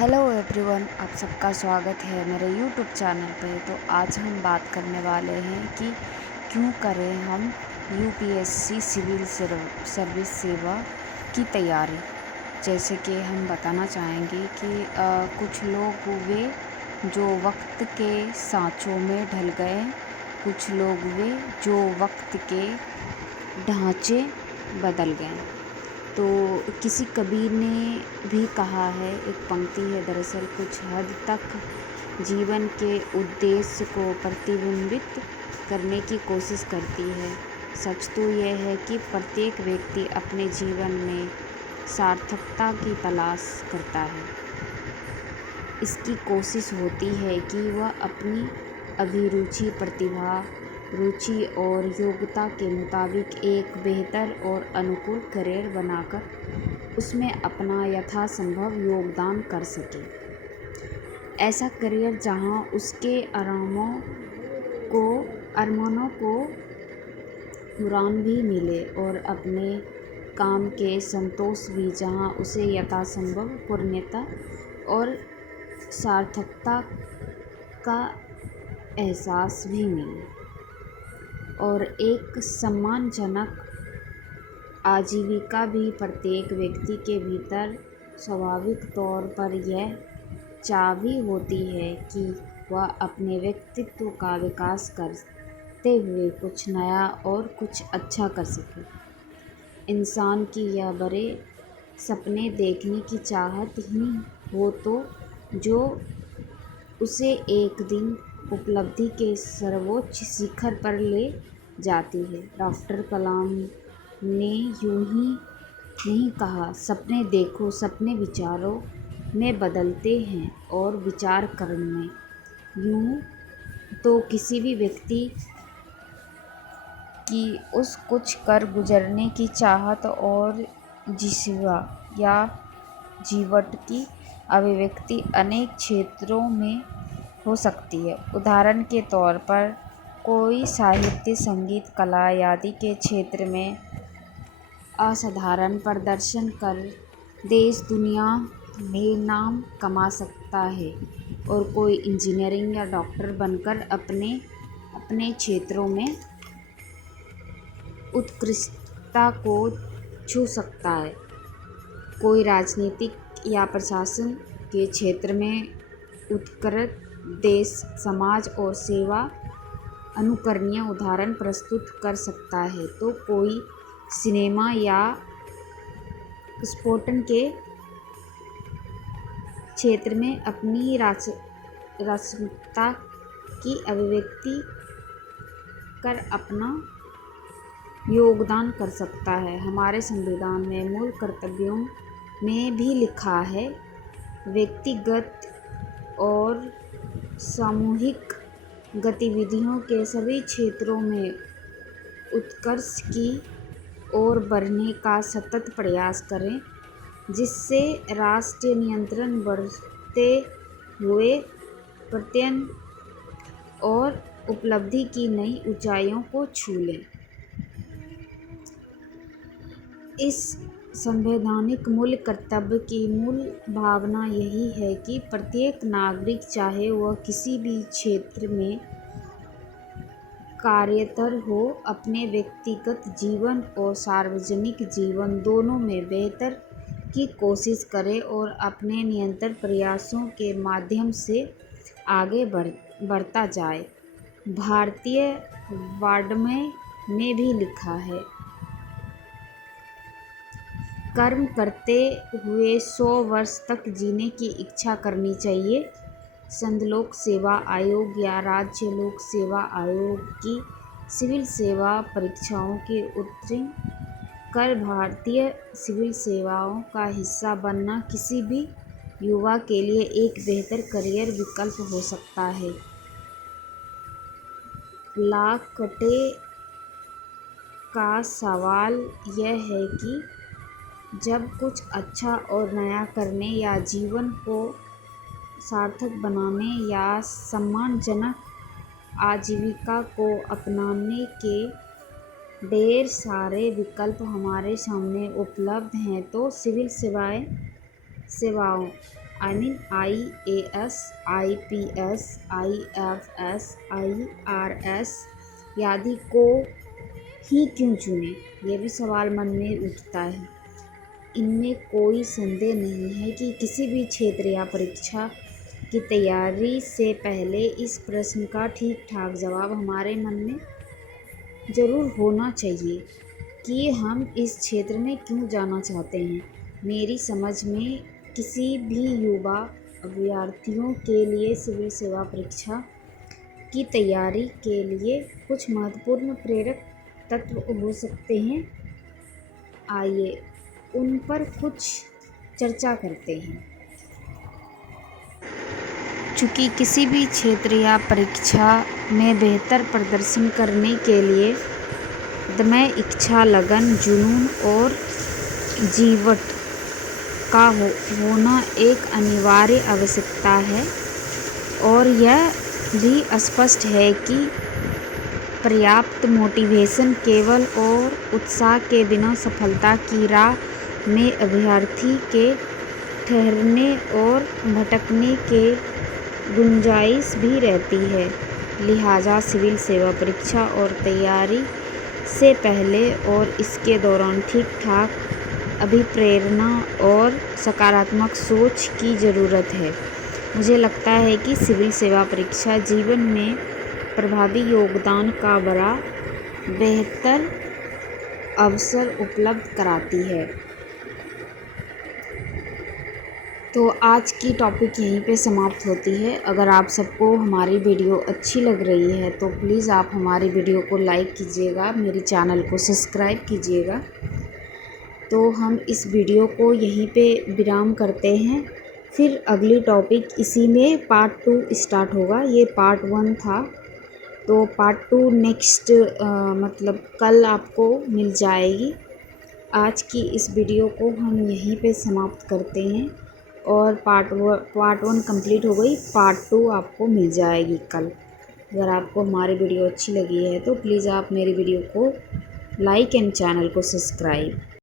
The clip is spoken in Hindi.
हेलो एवरीवन, आप सबका स्वागत है मेरे यूट्यूब चैनल पे। तो आज हम बात करने वाले हैं कि क्यों करें हम यूपीएससी सिविल सर्विस सेवा की तैयारी। जैसे कि हम बताना चाहेंगे कि कुछ लोग वे जो वक्त के सांचों में ढल गए, कुछ लोग वे जो वक्त के ढांचे बदल गए। तो किसी कबीर ने भी कहा है, एक पंक्ति है दरअसल, कुछ हद तक जीवन के उद्देश्य को प्रतिबिंबित करने की कोशिश करती है। सच तो यह है कि प्रत्येक व्यक्ति अपने जीवन में सार्थकता की तलाश करता है। इसकी कोशिश होती है कि वह अपनी अभिरुचि, प्रतिभा, रुचि और योग्यता के मुताबिक एक बेहतर और अनुकूल करियर बनाकर उसमें अपना यथासंभव योगदान कर सके। ऐसा करियर जहां उसके अरमानों को उड़ान भी मिले और अपने काम के संतोष भी, जहां उसे यथासंभव पूर्णता और सार्थकता का एहसास भी मिले, और एक सम्मानजनक आजीविका भी। प्रत्येक व्यक्ति के भीतर स्वाभाविक तौर पर यह चाहत होती है कि वह अपने व्यक्तित्व का विकास करते हुए कुछ नया और कुछ अच्छा कर सके। इंसान की यह बड़े सपने देखने की चाहत ही हो तो जो उसे एक दिन उपलब्धि के सर्वोच्च शिखर पर ले जाती है। डॉक्टर कलाम ने यूं ही नहीं कहा, सपने देखो, सपने विचारों में बदलते हैं और विचार कर्म में। यूं तो किसी भी व्यक्ति की उस कुछ कर गुजरने की चाहत और जिज्ञासा या जीवट की अभिव्यक्ति अनेक क्षेत्रों में हो सकती है। उदाहरण के तौर पर कोई साहित्य, संगीत, कला आदि के क्षेत्र में असाधारण प्रदर्शन कर देश दुनिया में नाम कमा सकता है, और कोई इंजीनियरिंग या डॉक्टर बनकर अपने अपने क्षेत्रों में उत्कृष्टता को छू सकता है। कोई राजनीतिक या प्रशासन के क्षेत्र में उत्कृष्ट देश, समाज और सेवा अनुकरणीय उदाहरण प्रस्तुत कर सकता है, तो कोई सिनेमा या स्पोर्ट्स के क्षेत्र में अपनी राष्ट्रीयता की अभिव्यक्ति कर अपना योगदान कर सकता है। हमारे संविधान में मूल कर्तव्यों में भी लिखा है, व्यक्तिगत और सामूहिक गतिविधियों के सभी क्षेत्रों में उत्कर्ष की ओर बढ़ने का सतत प्रयास करें, जिससे राष्ट्रीय नियंत्रण बढ़ते हुए प्रत्ययन और उपलब्धि की नई ऊंचाइयों को छू लें। इस संवैधानिक मूल कर्तव्य की मूल भावना यही है कि प्रत्येक नागरिक, चाहे वह किसी भी क्षेत्र में कार्यरत हो, अपने व्यक्तिगत जीवन और सार्वजनिक जीवन दोनों में बेहतर की कोशिश करे और अपने निरंतर प्रयासों के माध्यम से आगे बढ़ता जाए। भारतीय वाङ्मय में भी लिखा है, कर्म करते हुए 100 वर्ष तक जीने की इच्छा करनी चाहिए। संघ लोक सेवा आयोग या राज्य लोक सेवा आयोग की सिविल सेवा परीक्षाओं के उत्तीर्ण कर भारतीय सिविल सेवाओं का हिस्सा बनना किसी भी युवा के लिए एक बेहतर करियर विकल्प हो सकता है। लाखटे का सवाल यह है कि जब कुछ अच्छा और नया करने या जीवन को सार्थक बनाने या सम्मानजनक आजीविका को अपनाने के ढेर सारे विकल्प हमारे सामने उपलब्ध हैं, तो सिविल सेवाओं IAS, IPS, IFS, IRS आदि को ही क्यों चुने, ये भी सवाल मन में उठता है। इनमें कोई संदेह नहीं है कि किसी भी क्षेत्र या परीक्षा की तैयारी से पहले इस प्रश्न का ठीक ठाक जवाब हमारे मन में ज़रूर होना चाहिए कि हम इस क्षेत्र में क्यों जाना चाहते हैं। मेरी समझ में किसी भी युवा अभ्यर्थियों के लिए सिविल सेवा परीक्षा की तैयारी के लिए कुछ महत्वपूर्ण प्रेरक तत्व हो सकते हैं। आइए उन पर कुछ चर्चा करते हैं। चूँकि किसी भी क्षेत्र या परीक्षा में बेहतर प्रदर्शन करने के लिए दमय इच्छा, लगन, जुनून और जीवट का होना एक अनिवार्य आवश्यकता है, और यह भी स्पष्ट है कि पर्याप्त मोटिवेशन केवल और उत्साह के बिना सफलता की राह में अभ्यर्थी के ठहरने और भटकने के गुंजाइश भी रहती है। लिहाजा सिविल सेवा परीक्षा और तैयारी से पहले और इसके दौरान ठीक ठाक अभिप्रेरणा और सकारात्मक सोच की ज़रूरत है। मुझे लगता है कि सिविल सेवा परीक्षा जीवन में प्रभावी योगदान का बड़ा बेहतर अवसर उपलब्ध कराती है। तो आज की टॉपिक यहीं पे समाप्त होती है। अगर आप सबको हमारी वीडियो अच्छी लग रही है तो प्लीज़ आप हमारी वीडियो को लाइक कीजिएगा, मेरे चैनल को सब्सक्राइब कीजिएगा। तो हम इस वीडियो को यहीं पे विराम करते हैं। फिर अगली टॉपिक इसी में पार्ट 2 स्टार्ट होगा। ये पार्ट 1 था, तो पार्ट 2 नेक्स्ट मतलब कल आपको मिल जाएगी। आज की इस वीडियो को हम यहीं पे समाप्त करते हैं और पार्ट 1 कंप्लीट हो गई। पार्ट 2 आपको मिल जाएगी कल। अगर आपको हमारी वीडियो अच्छी लगी है तो प्लीज़ आप मेरी वीडियो को लाइक एंड चैनल को सब्सक्राइब।